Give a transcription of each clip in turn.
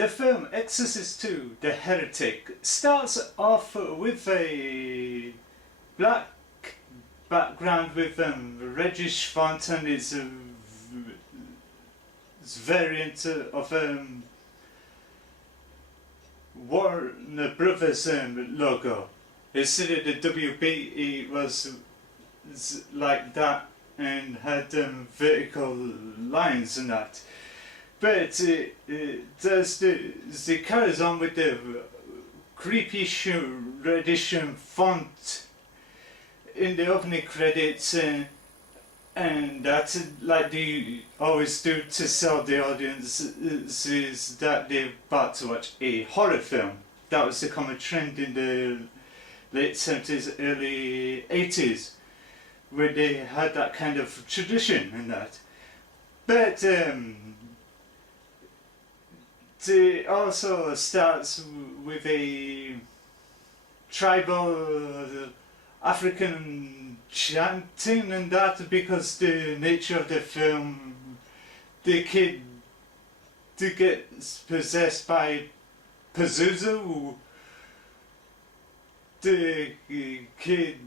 The film Exorcist 2, The Heretic, starts off with a black background with reddish font, and it's a variant of Warner Brothers logo. Instead of the WB, it was like that and had vertical lines and that. But it carries on with the creepy reddish font in the opening credits, and that's like they always do to sell the audience, is that they're about to watch a horror film. That was the common trend in the late 70s, early 80s, where they had that kind of tradition and that. But it also starts with a tribal African chanting and that, because the nature of the film, the kid gets possessed by Pazuzu. The kid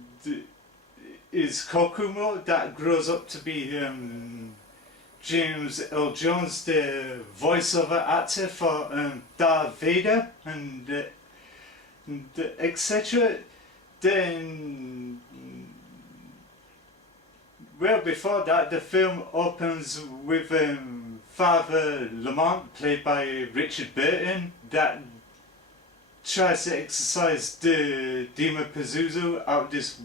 is Kokumo, that grows up to be James L. Jones, the voiceover actor for Darth Vader, and etc. Then, well, before that, the film opens with Father Lamont, played by Richard Burton, that tries to exorcise the demon Pazuzu out of this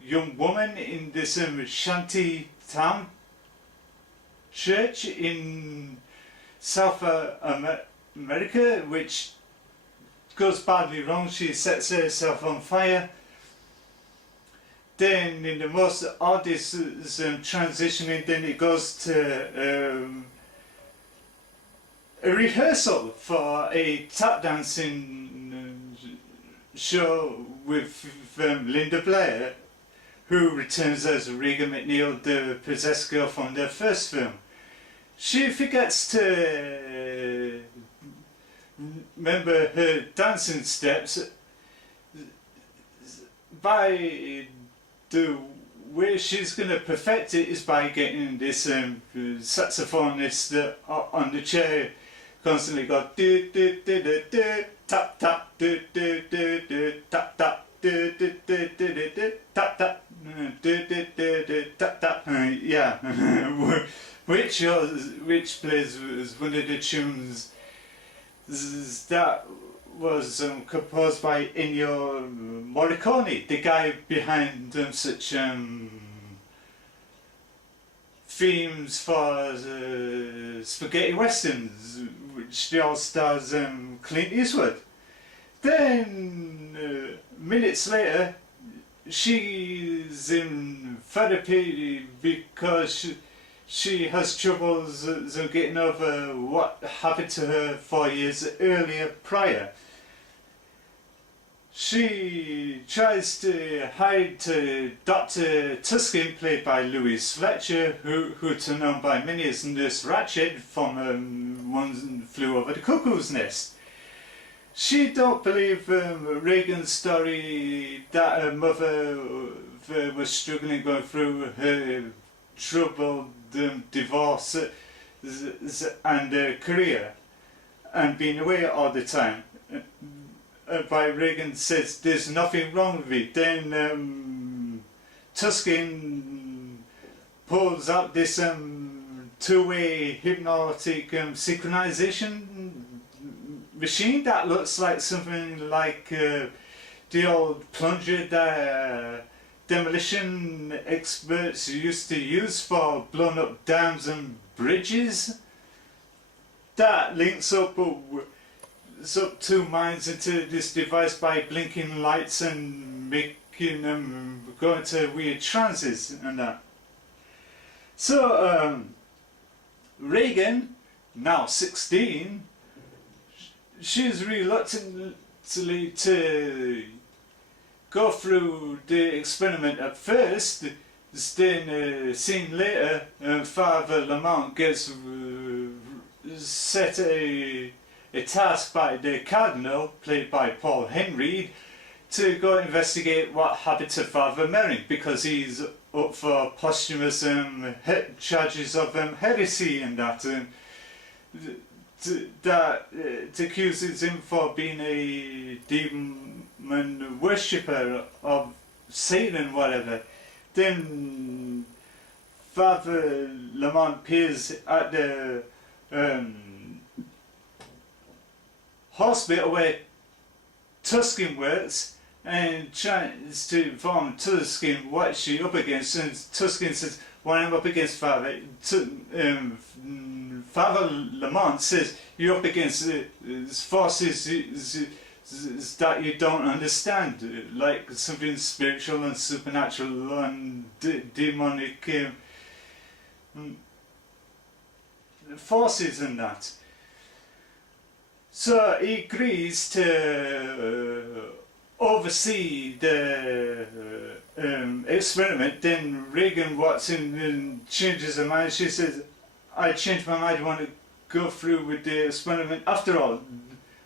young woman in this shanty town church in South America, which goes badly wrong. She sets herself on fire. Then in the most oddest transitioning, then it goes to a rehearsal for a tap dancing show with Linda Blair, who returns as Regan McNeil, the possessed girl from their first film. She forgets to remember her dancing steps. By the way she's going to perfect it is by getting this saxophonist on the chair, constantly go do do do do do, tap tap do do do do, tap tap do do do do do, tap tap do do do do, tap tap. Yeah, which plays was one of the tunes that was composed by Ennio Morricone, the guy behind such themes for spaghetti westerns, which the all stars Clint Eastwood. Then minutes later, she's in therapy because she has troubles getting over what happened to her 4 years earlier prior. She tries to hide to Dr. Tuskin, played by Louise Fletcher, who's known by many as Nurse Ratched from One Flew Over the Cuckoo's Nest. She don't believe Regan's story that her mother was struggling going through her troubled divorce and career and being away all the time. By Regan says there's nothing wrong with it. Then Tuskin pulls out this two-way hypnotic synchronization machine that looks like something like the old plunger that demolition experts used to use for blown up dams and bridges. That links up two minds into this device by blinking lights and making them go into weird trances and that. So Regan, now 16, she's reluctantly to go through the experiment at first. Then a scene later, Father Lamont gets set a task by the Cardinal, played by Paul Henreid, to go investigate what happened to Father Merrin, because he's up for posthumous charges of heresy and that. That accuses him for being a demon worshipper of Satan and whatever. Then Father Lamont appears at the hospital where Tuskin works and tries to inform Tuskin what she's up against, and Tuskin says, "When I'm up against Father," Father Lamont says, "You're up against forces that you don't understand, like something spiritual and supernatural and demonic forces and that." So he agrees to oversee the experiment. Then Reagan walks in and changes her mind. She says, "I changed my mind, I want to go through with the experiment after all."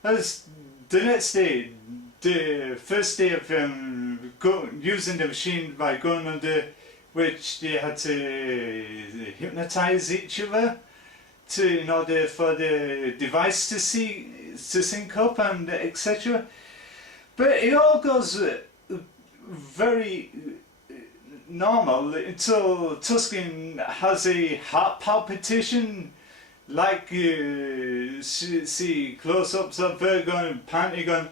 As the next day, the first day of using the machine by going under, which they had to hypnotize each other in order for the device to sync up and etc. But it all goes very normal until Tuskin has a heart palpitation, like you see close-ups of her going, panty going,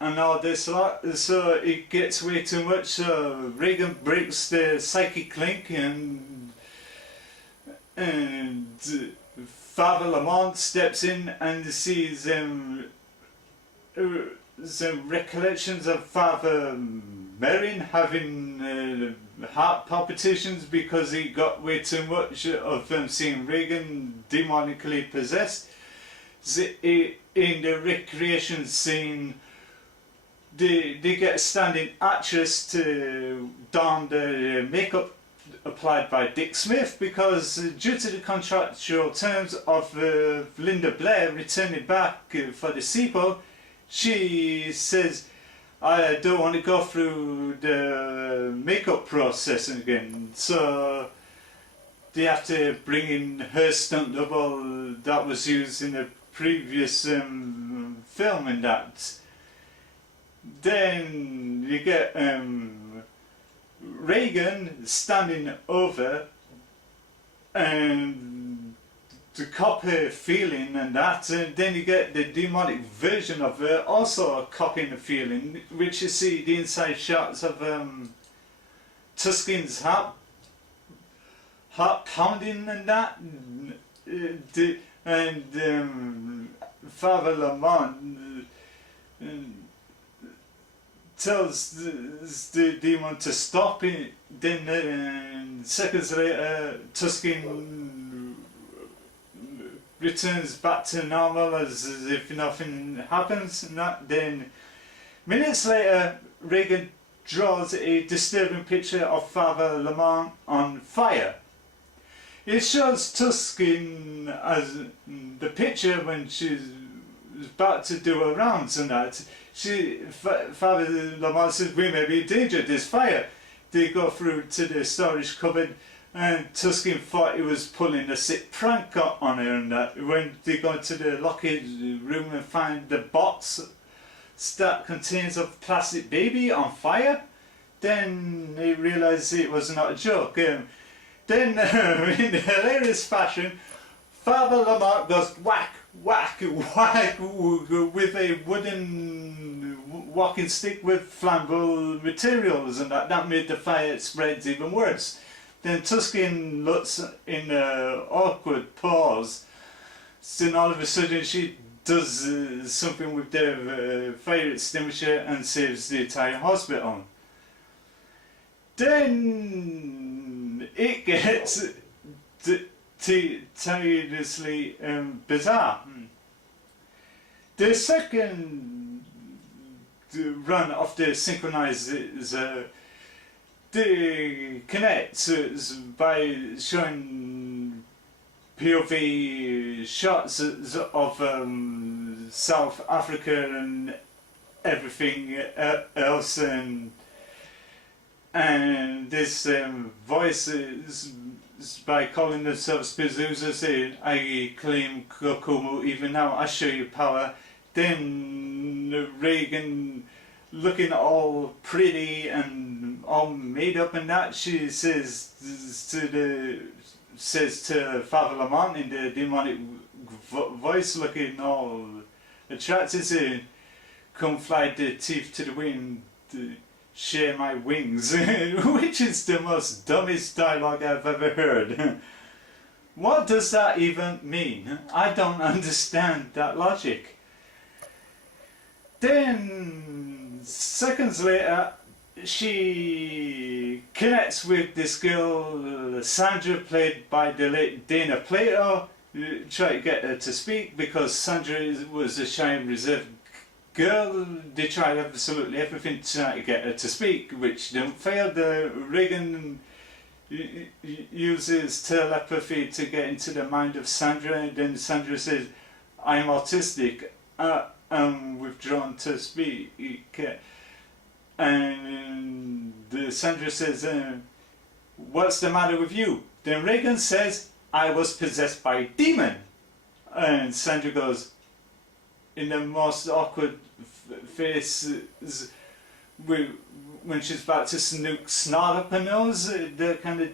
and all this lot. So it gets way too much. So Reagan breaks the psychic link, and Father Lamont steps in and sees some recollections of Father Merrin having heart palpitations because he got way too much of seeing Reagan demonically possessed. In the recreation scene, they get a standing actress to don the makeup applied by Dick Smith, because due to the contractual terms of Linda Blair returning back for the sequel, she says, "I don't want to go through the makeup process again." So they have to bring in her stunt double that was used in the previous film and that. Then you get Reagan standing over and to copy her feeling and that, and then you get the demonic version of her also copying the feeling, which you see the inside shots of Tuskin's heart pounding and that, and Father Lamont tells the demon to stop it. Then seconds later, Tuskin returns back to normal as if nothing happens and that. Then minutes later, Reagan draws a disturbing picture of Father Lamont on fire. It shows Tuskin as the picture when she's about to do her rounds and that. Father Lamont says, "We may be in danger, there's fire." They go through to the storage cupboard, and Tuskin thought he was pulling a sick prank on her and that. When they go to the locker room and find the box that contains a plastic baby on fire, then they realise it was not a joke. Then in hilarious fashion, Father Lamont goes whack, whack, whack with a wooden walking stick with flammable materials, and that made the fire spreads even worse. Then Tuskin looks in an awkward pause. Then all of a sudden she does something with the fire extinguisher and saves the entire hospital. Then it gets tirelessly bizarre. The second run of the synchronizer, they connect by showing POV shots of South Africa and everything else, and this voice is by calling themselves Pazuzu, saying, I claim Kokomo even now, I show you power. Then Reagan, looking all pretty and all made up and that, she says to Father Lamont in the demonic voice, looking all attractive, saying, come fly the teeth to the wind, share my wings, which is the most dumbest dialogue I've ever heard. What does that even mean? I don't understand that logic. Then, seconds later, she connects with this girl, Sandra, played by the late Dana Plato, try to get her to speak, because Sandra was a shy and reserved girl. They tried absolutely everything to try to get her to speak, which didn't fail. Reagan uses telepathy to get into the mind of Sandra, and then Sandra says, I'm autistic, I'm withdrawn to speak. And Sandra says, what's the matter with you? Then Reagan says, I was possessed by a demon. And Sandra goes, in the most awkward face, when she's about to snort up her nose, the kind of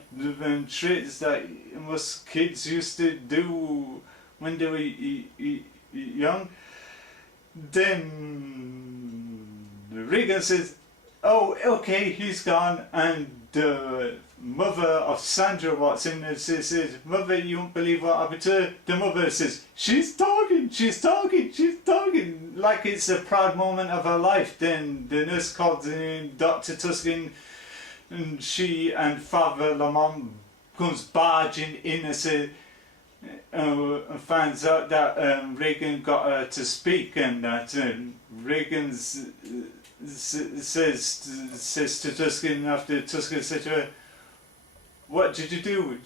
traits that most kids used to do when they were young. Then Reagan says, oh, okay, he's gone, and the mother of Sandra walks in and says, Mother, you won't believe what happened to her. The mother says, she's talking, like it's a proud moment of her life. Then the nurse called in Dr. Tuskin, and she and Father Lamont comes barging in and says, and finds out that Reagan got her to speak, and that Reagan says to Tuskin, after Tuskin said to her, what did you do?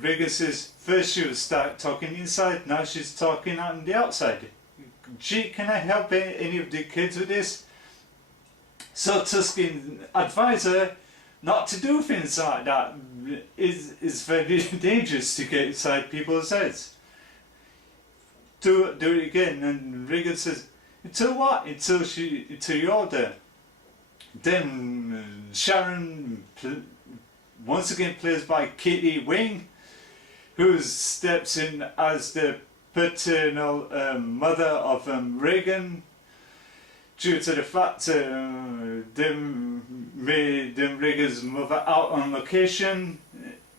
Reagan says, first she would start talking inside, now she's talking on the outside. Gee, can I help any of the kids with this? So Tuskin advised her not to do things like that. It's very dangerous to get inside people's heads. Do it again, and Reagan says, until what? Until you order. Then Sharon, once again played by Kitty Wing, who steps in as the paternal mother of Reagan, due to the fact Reagan's mother out on location.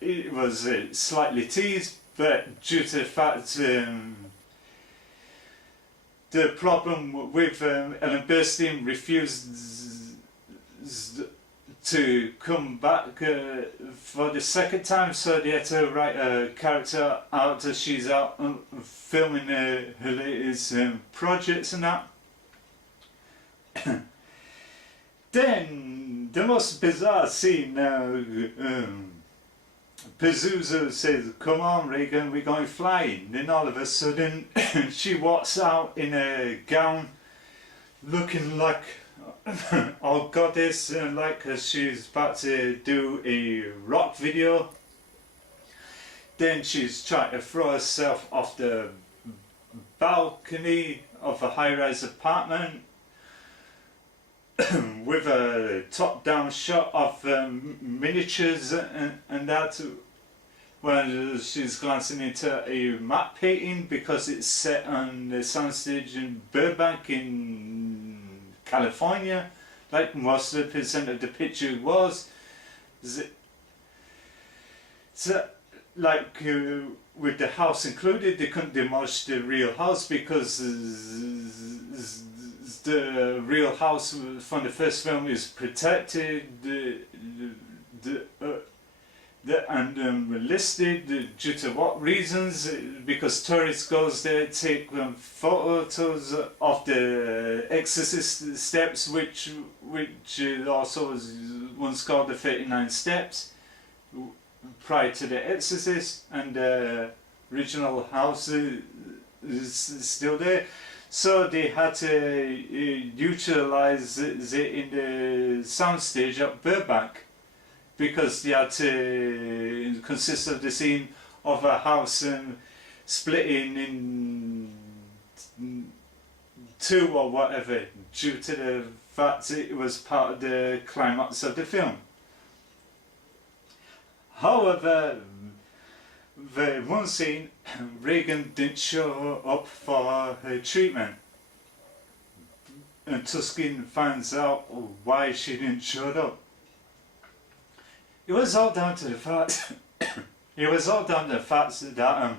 It was slightly teased, but due to the fact the problem with Ellen Burstyn refused to come back for the second time, so they had to write a character out as she's out filming her latest projects and that. Then the most bizarre scene now, Pazuzu says, come on Reagan, we're going flying. Then all of a sudden she walks out in a gown looking like all goddess, like she's about to do a rock video. Then she's trying to throw herself off the balcony of a high-rise apartment with a top-down shot of miniatures and that, when she's glancing into a matte painting because it's set on the soundstage in Burbank in California, like most of the percent of the picture was. So, like with the house included, they couldn't demolish the real house because the real house from the first film is protected and listed due to what reasons? Because tourists goes there, take photos of the exorcist steps, which also was once called the 39 steps prior to the exorcist, and original house is still there. So they had to utilize it in the soundstage at Burbank, because they had to consist of the scene of a house splitting in two or whatever, due to the fact it was part of the climax of the film. However, the one scene, Reagan didn't show up for her treatment, and Tuskin finds out why she didn't show up. It was all down to the fact. It was all down to the fact that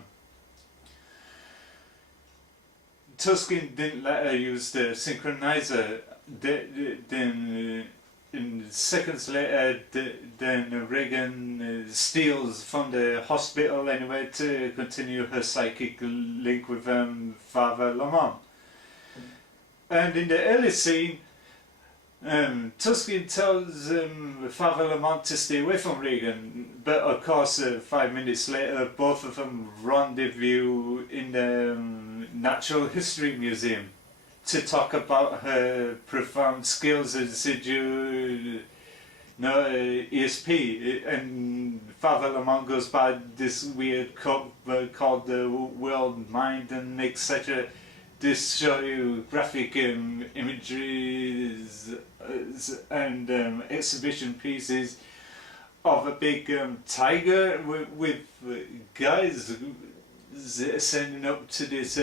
Tuskin didn't let her use the synchronizer. Then, seconds later, then Reagan steals from the hospital anyway to continue her psychic link with Father Lamont. And in the early scene, Tuskin tells Father Lamont to stay away from Reagan, but of course 5 minutes later both of them rendezvous in the Natural History Museum to talk about her profound skills as ESP, and Father Lamont goes by this weird code called the World Mind and etc. This show you graphic imageries and exhibition pieces of a big tiger with guys ascending up to this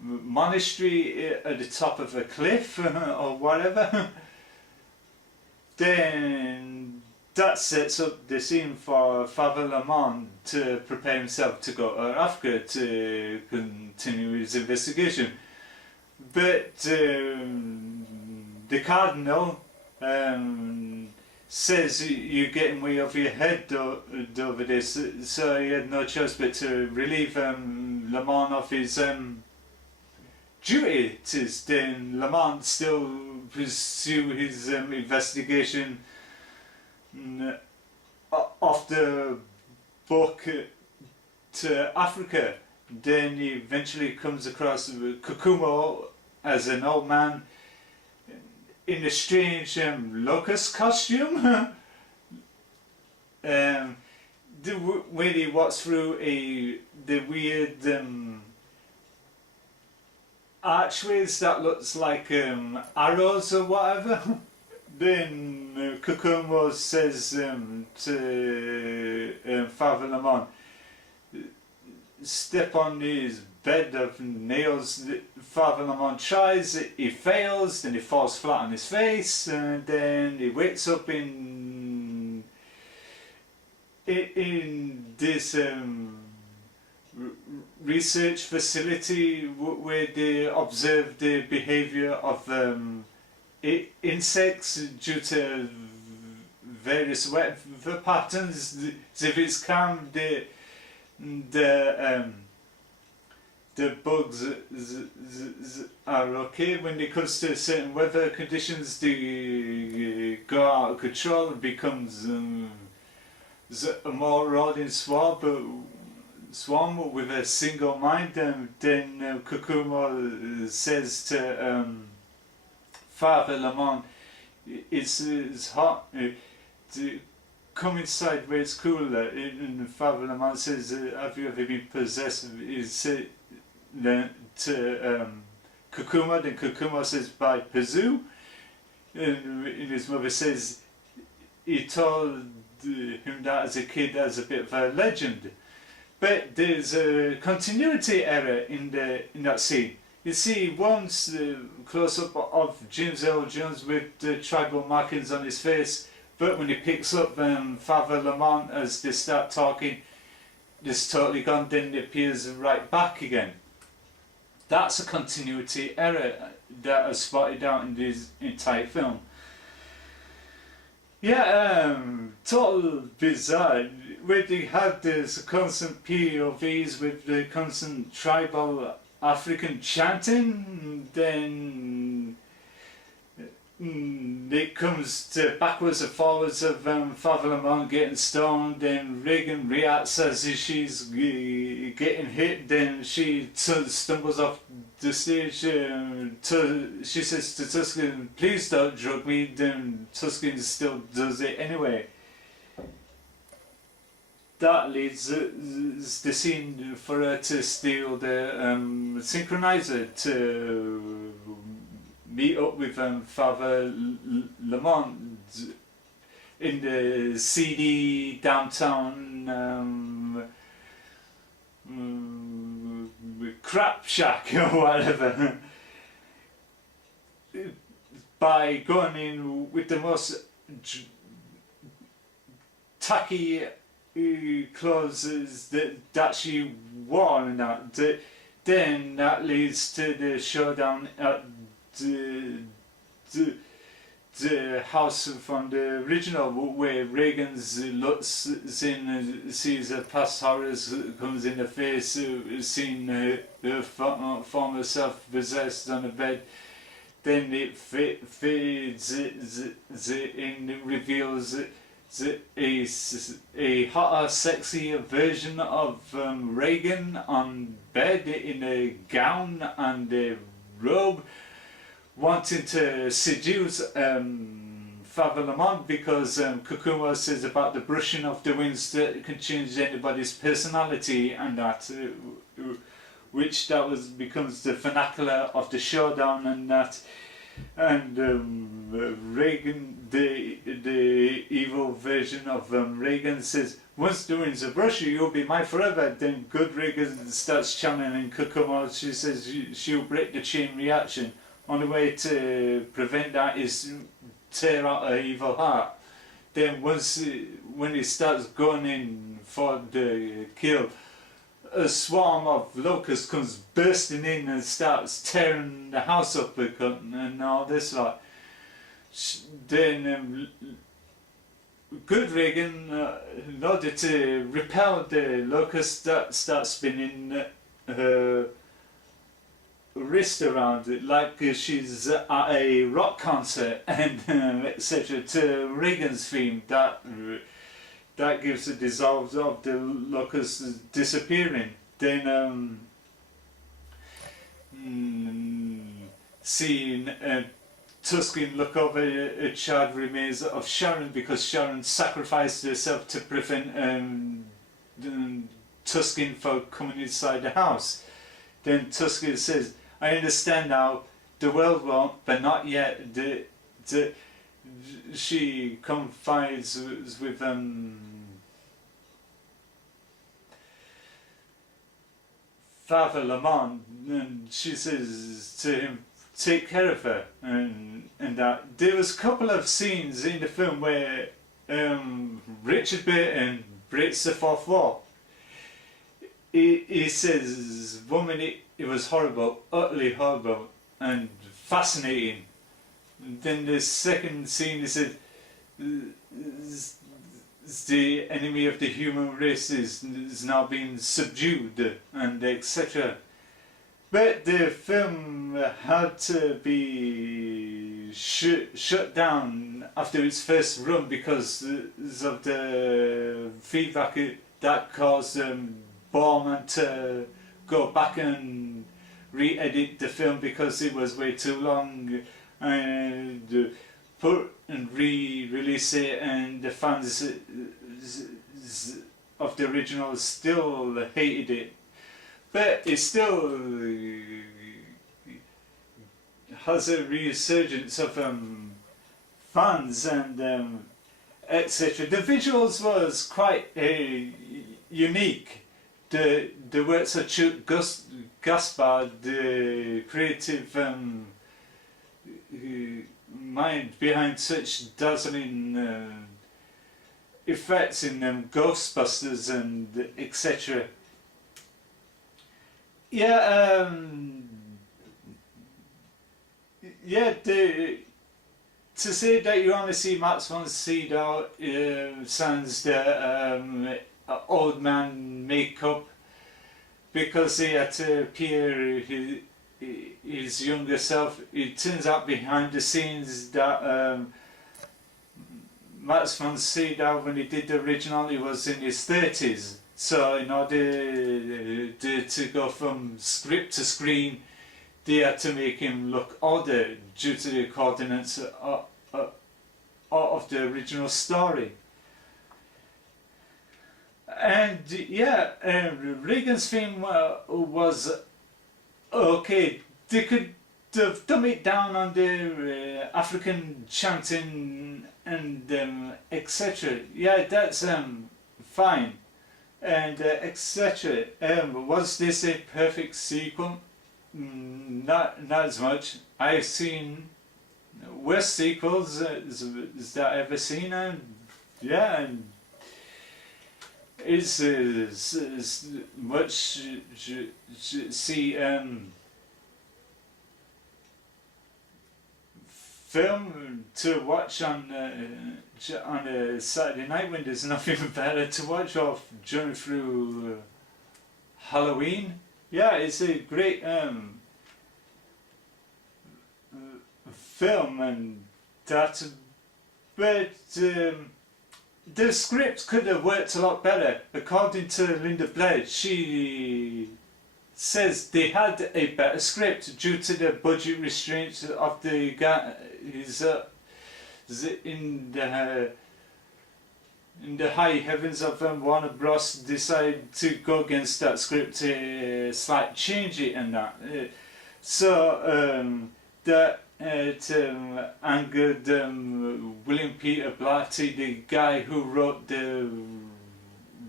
monastery at the top of a cliff or whatever. Then that sets up the scene for Father Lamont to prepare himself to go to Africa to continue his investigation. But the Cardinal says you're getting way over your head over this, so he had no choice but to relieve Lamont of his duty. Then Lamont still pursue his investigation of the book to Africa. Then he eventually comes across Kukumo as an old man in a strange locust costume. When he walks through the weird archways that looks like arrows or whatever. Then Kukumo says to Father Lamont, step on his bed of nails. Father Lamont tries, he fails, then he falls flat on his face, and then he wakes up in this research facility where they observe the behaviour of insects due to various weather patterns. If it's calm, the bugs are okay. When it comes to certain weather conditions, they go out of control and becomes a more rolling swarm with a single mind. Then Kukumo says to Father Lamont, it's hot, to come inside where it's cooler. And Father Lamont says, have you ever been possessed? He said to Kukumo, then Kukumo says, by Pazu. And his mother says he told him that as a kid as a bit of a legend. But there's a continuity error in that scene. You see once the close-up of James Earl Jones with the tribal markings on his face, but when he picks up Father Lamont as they start talking, it's totally gone, then it appears right back again. That's a continuity error that I spotted out in this entire film. Yeah, total bizarre. Where they had this constant POVs with the constant tribal African chanting, then it comes to backwards and forwards of Father Lamont getting stoned, then Regan reacts as if she's getting hit, then she stumbles off the stage. She says to Tuscan, please don't drug me, then Tuscan still does it anyway. That leads the scene for her to steal the synchronizer to meet up with Father Lamont in the seedy downtown crap shack or whatever. By going in with the most tacky clothes that she wore, and that then that leads to the showdown at the house from the original, where Reagan's looks in, sees her past horrors, comes in the face, seeing her former self possessed on the bed. Then it fades in, it reveals a hotter, sexier version of Reagan on bed in a gown and a robe, wanting to seduce Father Lamont, because Kukumo says about the brushing of the winds that can change anybody's personality, and that which becomes the vernacular of the showdown, and that. And Reagan, the evil version of Reagan, says, once the winds are brushing, you'll be mine forever. Then good Reagan starts channeling Kokomo. She says she'll break the chain reaction. Only way to prevent that is tear out her evil heart. Then when he starts going in for the kill, a swarm of locusts comes bursting in and starts tearing the house up and all this lot. Then good Reagan, in order to repel the locust, that starts spinning her wrist around it like she's at a rock concert, and etc. to Reagan's theme. That gives the dissolve of the locusts disappearing. Then seeing Tuscan look over a charred remains of Sharon, because Sharon sacrificed herself to prevent Tuscan from coming inside the house. Then Tuscan says, I understand now, the world won't, but not yet. She confides with Father Lamont, and she says to him, take care of her, and that. There was a couple of scenes in the film where Richard Burton breaks the fourth wall. He says, one minute it was horrible, utterly horrible and fascinating. Then the second scene, he said, the enemy of the human race is now being subdued, and etc. But the film had to be shut down after its first run because of the feedback that caused Borman to go back and re-edit the film because it was way too long, and re-release it, and the fans of the original still hated it, but it still has a resurgence of fans and etc. The visuals was quite unique. The works of Chuck Gaspard, the creative mind behind such dazzling effects in Ghostbusters and etc. Yeah, to say that you only see Max von Sydow sans the old man makeup, because he had to appear his younger self. It turns out behind the scenes that Max von Sydow, when he did the original, he was in his 30s. So in order to go from script to screen, they had to make him look older due to the coordinates of the original story. And yeah, Reagan's theme was okay. They could have dumbed it down on the African chanting and etc. Yeah, that's fine. And etc. Was this a perfect sequel? Not as much. I've seen worse sequels as that I've ever seen, and yeah, and it's much see film to watch on a Saturday night when there's nothing better to watch, or during through Halloween. Yeah, it's a great film, and that, but the script could have worked a lot better. According to Linda Blair, she says they had a better script due to the budget restraints of the guy. He's in the high heavens of Warner Bros. Decided to go against that script, slight change it and that. So that angered William Peter Blatty, the guy who wrote the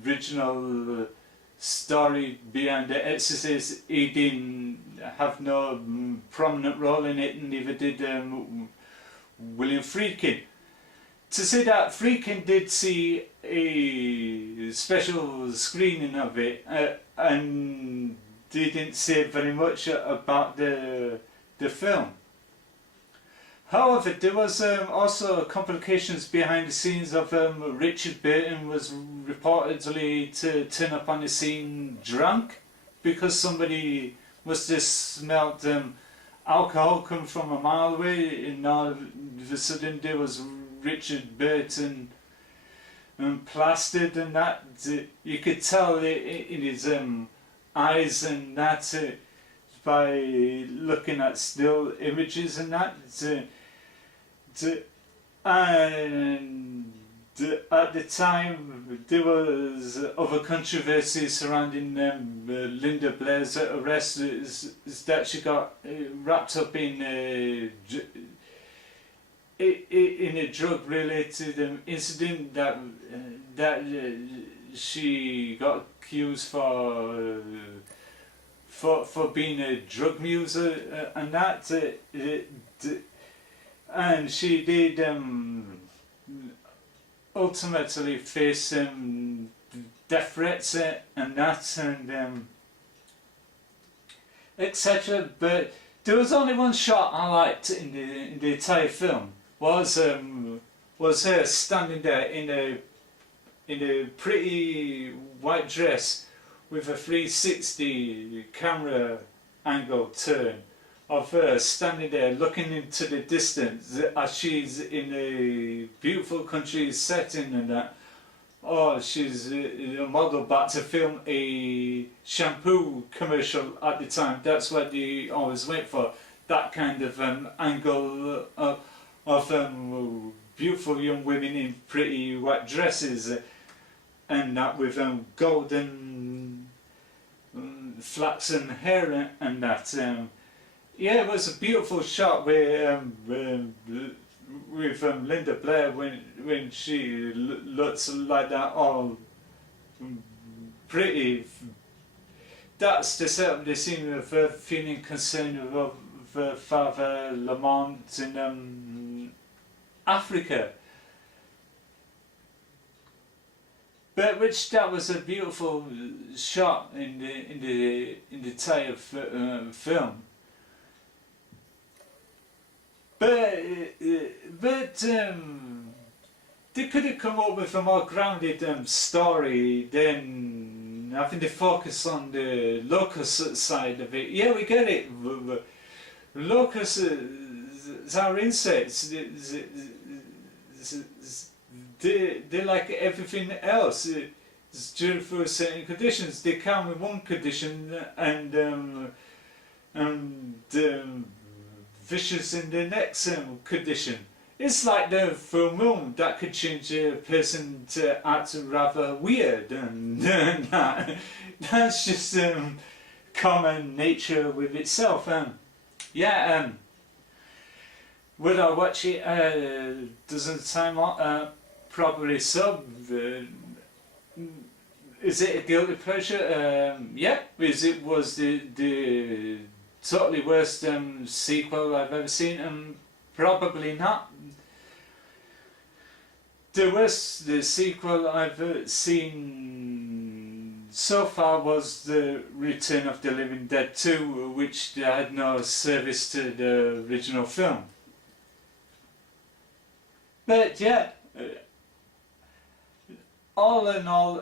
original story behind The Exorcist. He didn't have no prominent role in it, and neither did William Friedkin. To say that Friedkin did see a special screening of it, and they didn't say very much about the film. However, there was also complications behind the scenes of Richard Burton was reportedly to turn up on the scene drunk because somebody must have smelled alcohol come from a mile away, and all of a sudden there was Richard Burton plastered, and that you could tell in his eyes and that by looking at still images and that. And at the time there was other controversy surrounding Linda Blair's arrest, is that she got wrapped up in a drug related incident that she got accused for being a drug muser and that. And she did ultimately face death threats and that, and etc. But there was only one shot I liked in the entire film. Was her standing there in a pretty white dress with a 360 camera angle turn of her standing there looking into the distance as she's in a beautiful country setting and that. Oh, she's a model back to film a shampoo commercial at the time. That's what they always went for, that kind of angle of beautiful young women in pretty white dresses and that with golden flaxen hair and that. Yeah, it was a beautiful shot with Linda Blair when she looks like that, all pretty. That's the set of the scene of her feeling concerned of Father Lamont in Africa. But which that was a beautiful shot in the entire film. But they could have come up with a more grounded story than having to focus on the locust side of it. Yeah, we get it. Locusts are insects. They're like everything else. It's due for certain conditions. They come with one condition and vicious in the next condition. It's like the full moon that could change a person to act rather weird, and that's just common nature with itself. Yeah, would I watch it doesn't time? Probably so. Is it a guilty pleasure? Yeah, because it was the totally worst sequel I've ever seen, probably not. The sequel I've seen so far was the Return of the Living Dead 2, which had no service to the original film. But yeah, all in all,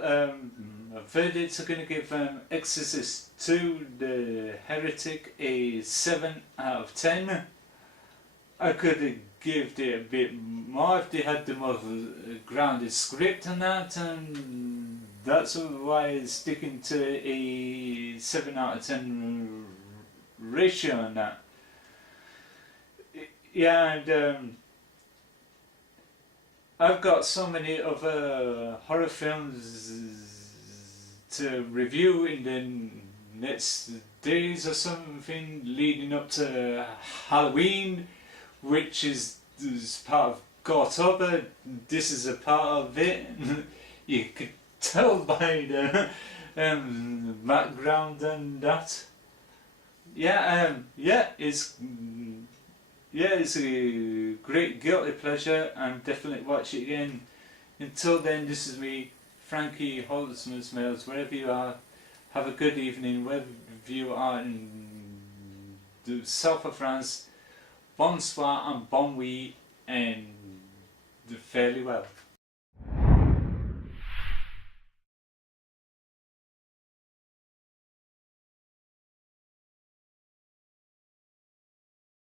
verdicts are going to give Exorcist 2, the Heretic, a 7 out of 10. I could have given it a bit more if they had the more grounded script and that, and that's why it's sticking to a 7 out of 10 ratio and that. Yeah, and I've got so many other horror films to review in the next days or something leading up to Halloween, which is part of goretober. This is a part of it. You could tell by the background and that. Yeah, it's a great guilty pleasure, and definitely watch it again. Until then, this is me, Frankie, holtzmann, smales, wherever you are. Have a good evening, wherever you are in the south of France. Bonsoir and bon nuit, and fairly well.